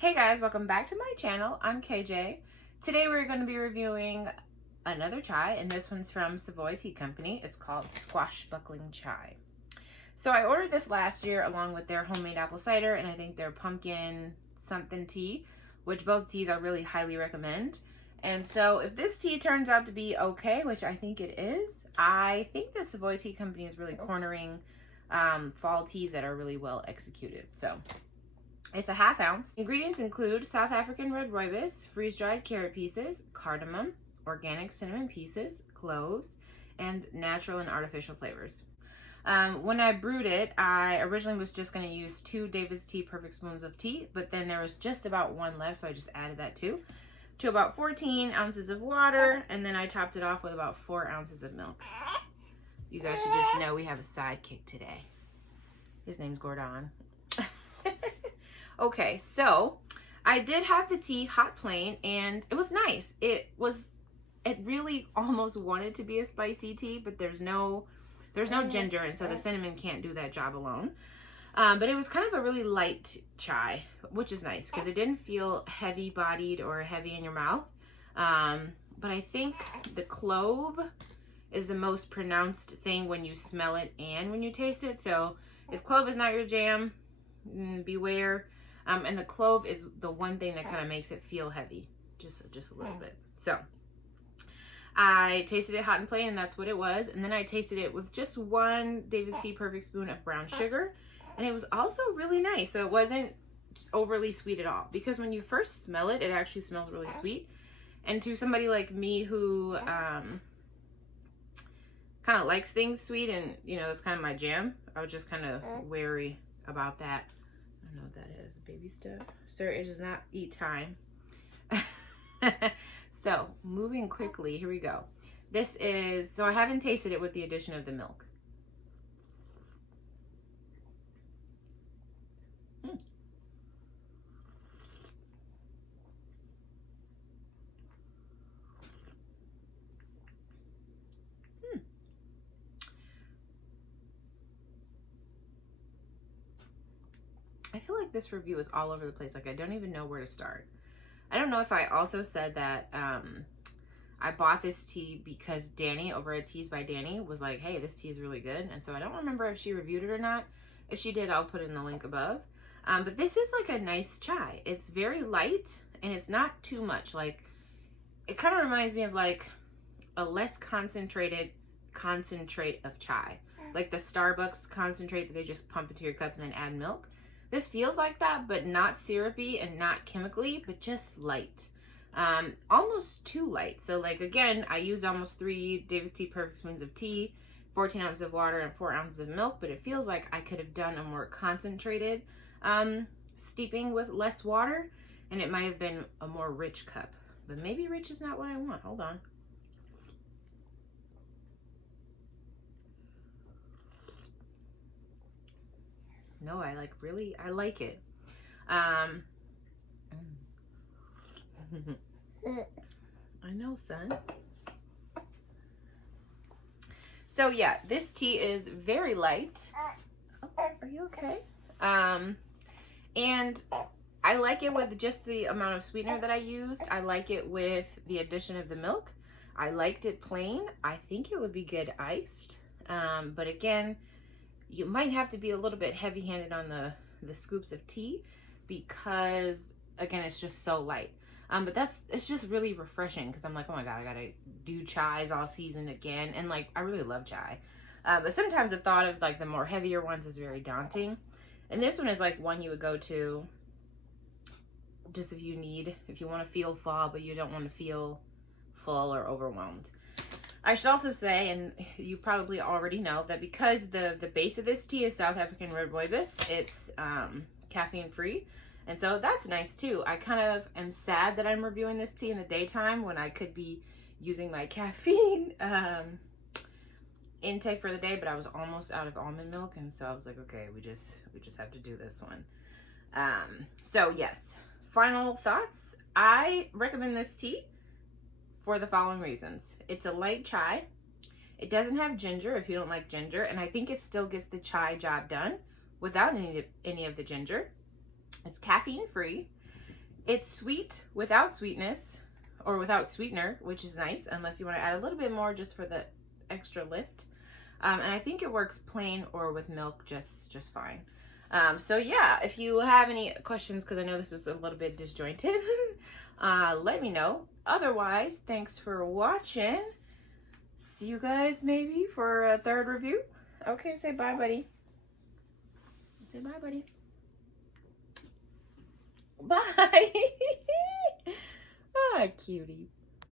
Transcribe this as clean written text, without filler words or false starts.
Hey guys, welcome back to my channel. I'm KJ. Today we're going to be reviewing another chai, and this one's from Savoy Tea Company. It's called Squashbuckling Chai. So I ordered this last year along with their homemade apple cider and I think their pumpkin something tea, which both teas I really highly recommend. And so if this tea turns out to be okay, which I think it is, I think the Savoy Tea Company is really cornering fall teas that are really well executed. So it's a ½ ounce. Ingredients include South African red rooibos, freeze-dried carrot pieces, cardamom, organic cinnamon pieces, cloves, and natural and artificial flavors. When I brewed it, I originally was just going to use 2 David's Tea Perfect Spoons of tea, but then there was just about 1 left, so I just added that too. To about 14 ounces of water, and then I topped it off with about 4 ounces of milk. You guys should just know we have a sidekick today. His name's Gordon. Okay, so I did have the tea hot plain, and it was nice. It really almost wanted to be a spicy tea, but there's no ginger, and so the cinnamon can't do that job alone. But it was kind of a really light chai, which is nice because it didn't feel heavy bodied or heavy in your mouth. But I think the clove is the most pronounced thing when you smell it and when you taste it. So if clove is not your jam, beware. And the clove is the one thing that kind of makes it feel heavy, just a little bit. So I tasted it hot and plain, and that's what it was. And then I tasted it with just 1 David's Tea Perfect spoon of brown sugar, and it was also really nice. So it wasn't overly sweet at all, because when you first smell it, it actually smells really sweet. And to somebody like me who kind of likes things sweet, and that's kind of my jam, I was just kind of wary about that. I don't know what that is. Baby stuff. Sir, it is not eat time. So, moving quickly, here we go. This is, so I haven't tasted it with the addition of the milk. I feel like this review is all over the place. Like, I don't even know where to start. I don't know if I also said that I bought this tea because Dani over at Teas by Dani was like, hey, this tea is really good. And so I don't remember if she reviewed it or not. If she did, I'll put it in the link above. But this is like a nice chai. It's very light and it's not too much. Like, it kind of reminds me of like a less concentrated concentrate of chai. Like the Starbucks concentrate that they just pump into your cup and then add milk. This feels like that, but not syrupy and not chemically, but just light. Almost too light. So like, again, I used almost 3 David's Tea Perfect spoons of tea, 14 ounces of water, and 4 ounces of milk, but it feels like I could have done a more concentrated steeping with less water, and it might have been a more rich cup. But maybe rich is not what I want. Hold on. No, I like it. I know, son. So yeah, this tea is very light. Oh, are you okay? And I like it with just the amount of sweetener that I used. I like it with the addition of the milk. I liked it plain. I think it would be good iced. But again, you might have to be a little bit heavy-handed on the scoops of tea because, again, it's just so light. But it's just really refreshing because I'm like, oh my God, I gotta do chais all season again. And like, I really love chai. But sometimes the thought of like the more heavier ones is very daunting. And this one is like one you would go to just if you want to feel fall, but you don't want to feel full or overwhelmed. I should also say, and you probably already know, that because the base of this tea is South African red rooibos, it's caffeine free. And so that's nice too. I kind of am sad that I'm reviewing this tea in the daytime when I could be using my caffeine intake for the day, but I was almost out of almond milk, and so I was like, okay, we just have to do this one. So yes, final thoughts. I recommend this tea for the following reasons. It's a light chai. It doesn't have ginger if you don't like ginger, and I think it still gets the chai job done without any of the ginger. It's caffeine free. It's sweet without sweetness, or without sweetener, which is nice, unless you want to add a little bit more just for the extra lift. And I think it works plain or with milk just fine. So yeah, if you have any questions, because I know this was a little bit disjointed, let me know. Otherwise, thanks for watching. See you guys maybe for a third review. Okay, say bye, buddy. Say bye, buddy. Bye. Ah, cutie.